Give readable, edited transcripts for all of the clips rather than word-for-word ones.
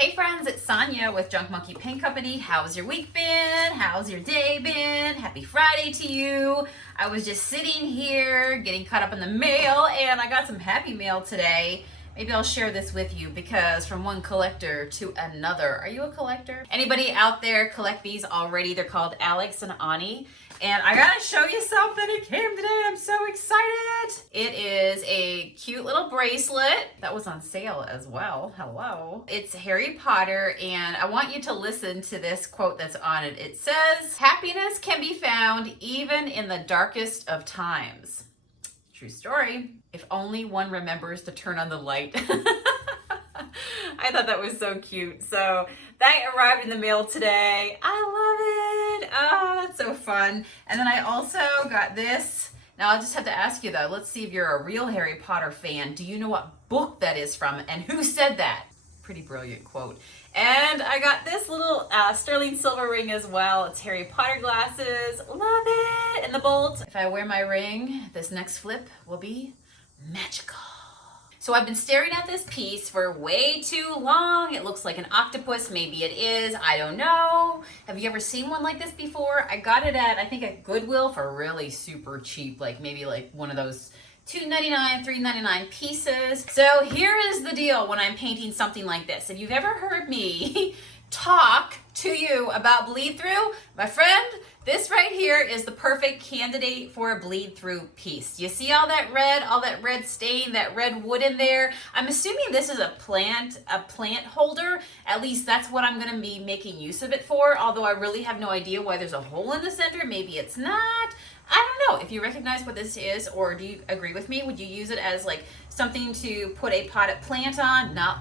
Hey friends, it's Sonia with Junk Monkey Paint Company. How's your week been? How's your day been? Happy Friday to you. I was just sitting here getting caught up in the mail and I got some happy mail today. Maybe I'll share this with you because from one collector to another. Are you a collector? Anybody out there collect these already? They're called Alex and Ani. And I gotta show you something. It came today. I'm so excited. It is a cute little bracelet that was on sale as well. Hello. It's Harry Potter, and I want you to listen to this quote that's on it. It says, "Happiness can be found even in the darkest of times." True story. If only one remembers to turn on the light. I thought that was so cute. So that arrived in the mail today. I love it. Oh, that's so fun. And then I also got this. Now I'll just have to ask you though, let's see if you're a real Harry Potter fan. Do you know what book that is from and who said that? Pretty brilliant quote. And I got this little sterling silver ring as well. It's Harry Potter glasses. Love it. And the bolt. If I wear my ring, this next flip will be magical. So I've been staring at this piece for way too long. It looks like an octopus. Maybe it is. I don't know. Have you ever seen one like this before? I got it at, I think, at Goodwill for really super cheap. Like maybe like one of those $2.99, $3.99 pieces. So here is the deal when I'm painting something like this. If you've ever heard me talk to you about bleed through, my friend, this right here is the perfect candidate for a bleed through piece. You see all that red stain, that red wood in there? I'm assuming this is a plant holder. At least that's what I'm gonna be making use of it for, although I really have no idea why there's a hole in the center. Maybe it's not. I don't know. If you recognize what this is, or do you agree with me? Would you use it as like something to put a potted plant on? Not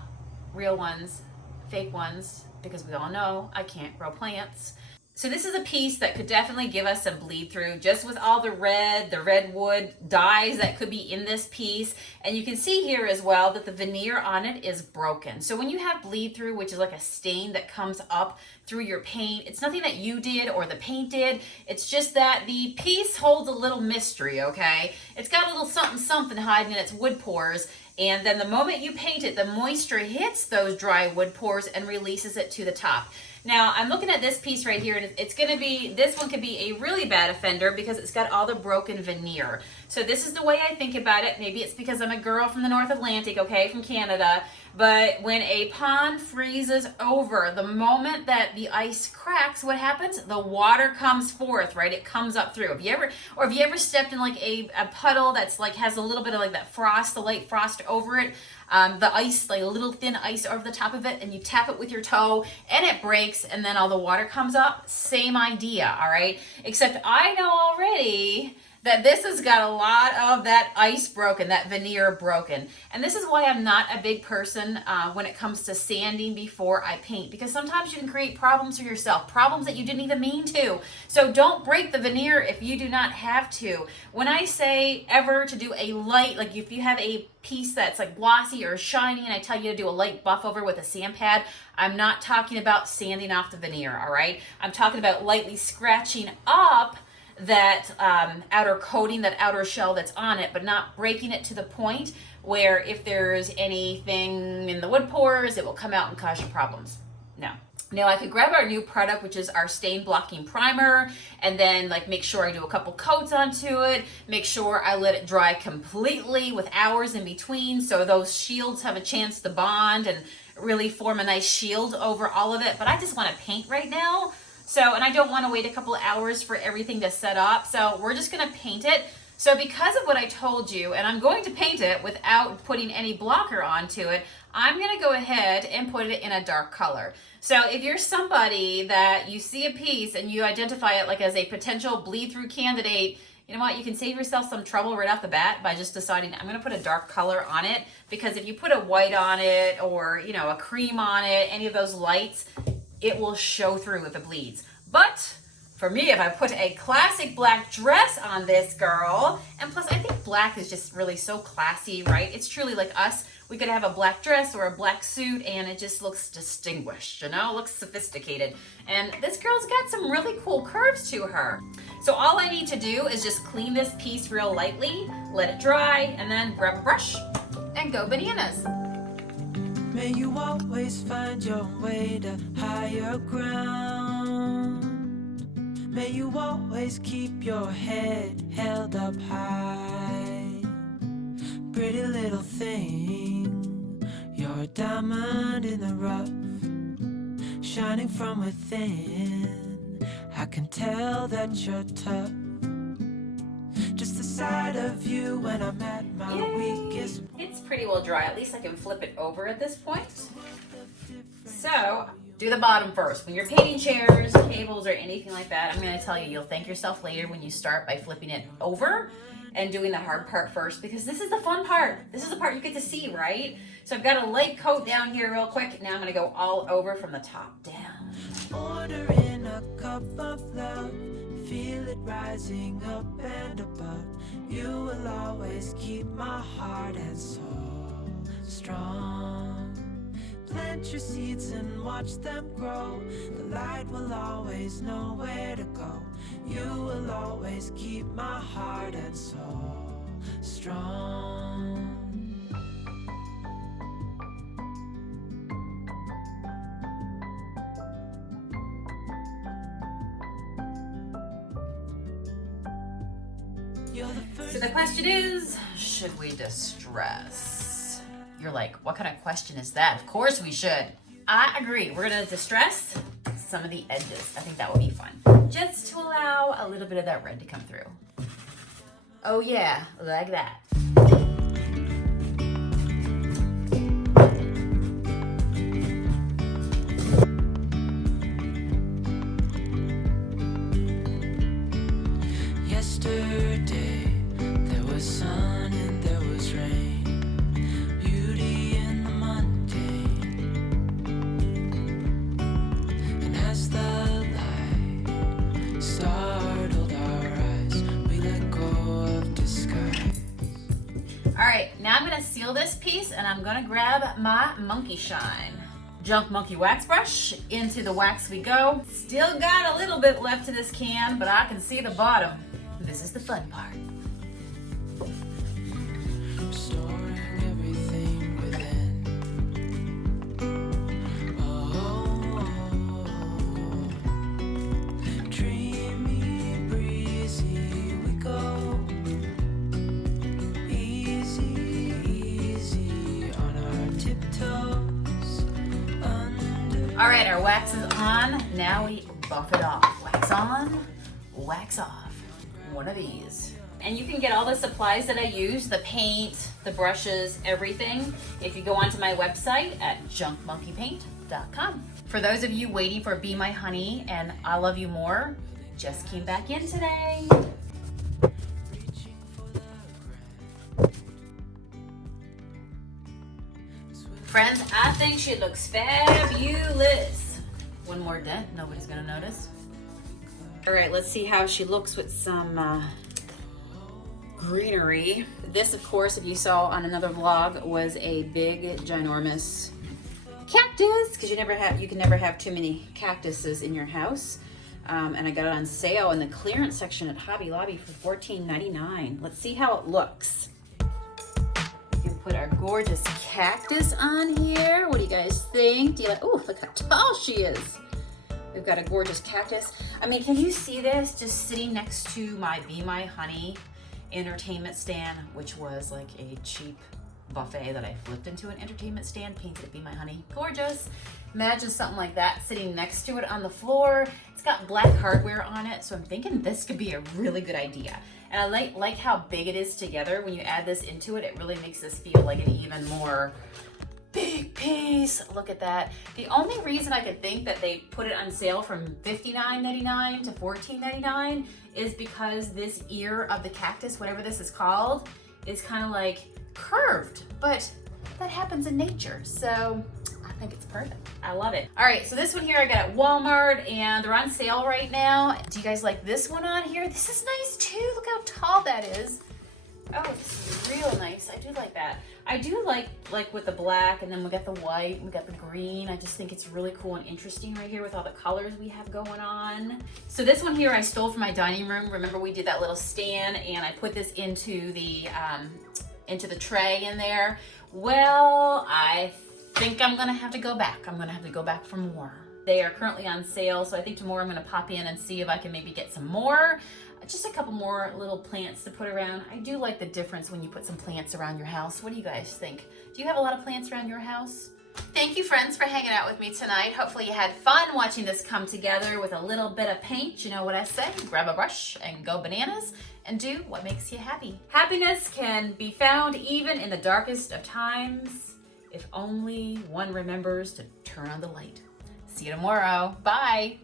real ones, fake ones, because we all know I can't grow plants. So this is a piece that could definitely give us some bleed through, just with all the red wood dyes that could be in this piece. And you can see here as well that the veneer on it is broken. So when you have bleed through, which is like a stain that comes up through your paint, it's nothing that you did or the paint did. It's just that the piece holds a little mystery, okay? It's got a little something hiding in its wood pores. And then the moment you paint it, the moisture hits those dry wood pores and releases it to the top. Now, I'm looking at this piece right here, and it's going to be, this one could be a really bad offender because it's got all the broken veneer. So this is the way I think about it. Maybe it's because I'm a girl from the North Atlantic, okay, from Canada. But when a pond freezes over, the moment that the ice cracks, what happens? The water comes forth, right? It comes up through. Have you ever stepped in like a puddle that's like has a little bit of like that frost, the light frost over it? The ice, like a little thin ice over the top of it, and you tap it with your toe and it breaks and then all the water comes up. Same idea, all right? Except I know already that this has got a lot of that ice broken, that veneer broken. And this is why I'm not a big person when it comes to sanding before I paint, because sometimes you can create problems for yourself, problems that you didn't even mean to. So don't break the veneer if you do not have to. When I say ever to do a light, like if you have a piece that's like glossy or shiny and I tell you to do a light buff over with a sand pad, I'm not talking about sanding off the veneer, all right? I'm talking about lightly scratching up that outer coating, that outer shell that's on it, but not breaking it to the point where if there's anything in the wood pores, it will come out and cause you problems. No. Now I could grab our new product, which is our stain blocking primer, and then like make sure I do a couple coats onto it, make sure I let it dry completely with hours in between so those shields have a chance to bond and really form a nice shield over all of it. But I just want to paint right now. So, and I don't want to wait a couple of hours for everything to set up. So we're just going to paint it. So because of what I told you, and I'm going to paint it without putting any blocker onto it, I'm going to go ahead and put it in a dark color. So if you're somebody that you see a piece and you identify it like as a potential bleed through candidate, you know what, you can save yourself some trouble right off the bat by just deciding I'm going to put a dark color on it, because if you put a white on it or, you know, a cream on it, any of those lights, it will show through if it bleeds. But for me, if I put a classic black dress on this girl, and plus I think black is just really so classy, right? It's truly like us. We could have a black dress or a black suit and it just looks distinguished, you know, looks sophisticated. And this girl's got some really cool curves to her. So all I need to do is just clean this piece real lightly, let it dry, and then grab a brush and go bananas. May you always find your way to higher ground. May you always keep your head held up high. Pretty little thing, you're a diamond in the rough, shining from within. I can tell that you're tough. Just the sight of you when I'm at my weakest. It's pretty well dry. At least I can flip it over at this point. So, do the bottom first. When you're painting chairs, tables, or anything like that, I'm going to tell you, you'll thank yourself later when you start by flipping it over and doing the hard part first, because this is the fun part. This is the part you get to see, right? So I've got a light coat down here real quick. Now I'm going to go all over from the top down. Order in a cup of love, feel it rising up and above. You will always keep my heart and soul strong. Plant your seeds and watch them grow. The light will always know where to go. You will always keep my heart and soul strong. So the question is, should we distress? You're like, what kind of question is that? Of course we should. I agree. We're going to distress some of the edges. I think that would be fun. Just to allow a little bit of that red to come through. Oh yeah, like that. Yesterday, there was sun and there was rain, beauty in the mundane. And as the light startled our eyes, we let go of disguise. All right, now I'm gonna seal this piece and I'm gonna grab my Monkey Shine Junk Monkey wax brush. Into the wax we go. Still got a little bit left to this can, but I can see the bottom. This is the fun part. Restoring everything within. Oh, dreamy, breezy we go. Easy, easy on our tiptoes. Under. All right, our wax is on. Now we buff it off. Wax on, wax off. One of these. And you can get all the supplies that I use, the paint, the brushes, everything, if you go onto my website at junkmonkeypaint.com. For those of you waiting for Be My Honey and I Love You More, just came back in today. Friends, I think she looks fabulous. One more dent, nobody's gonna notice. All right, let's see how she looks with some greenery. This, of course, if you saw on another vlog, was a big, ginormous cactus, because you can never have too many cactuses in your house. And I got it on sale in the clearance section at Hobby Lobby for $14.99. Let's see how it looks. We can put our gorgeous cactus on here. What do you guys think? Do you like? Oh, look how tall she is. We've got a gorgeous cactus. I mean, can you see this just sitting next to my Be My Honey entertainment stand, which was like a cheap buffet that I flipped into an entertainment stand, painted it Be My Honey. Gorgeous. Imagine something like that sitting next to it on the floor. It's got black hardware on it, so I'm thinking this could be a really good idea. And I like how big it is together. When you add this into it, it really makes this feel like an even more big piece. Look at that. The only reason I could think that they put it on sale from $59.99 to $14.99 is because this ear of the cactus, whatever this is called, is kind of like curved, but that happens in nature. So I think it's perfect. I love it. All right, so this one here I got at Walmart and they're on sale right now. Do you guys like this one on here? This is nice too. Look how tall that is. Oh, this is real nice. I do like that. I do like with the black, and then we got the white, we got the green. I just think it's really cool and interesting right here with all the colors we have going on. So this one here I stole from my dining room. Remember we did that little stand and I put this into the tray in there. Well, I think I'm gonna have to go back. I'm gonna have to go back for more. They are currently on sale, so I think tomorrow I'm gonna pop in and see if I can maybe get some more. Just a couple more little plants to put around. I do like the difference when you put some plants around your house. What do you guys think? Do you have a lot of plants around your house? Thank you, friends, for hanging out with me tonight. Hopefully you had fun watching this come together with a little bit of paint. You know what I say, grab a brush and go bananas and do what makes you happy. Happiness can be found even in the darkest of times if only one remembers to turn on the light. See you tomorrow. Bye.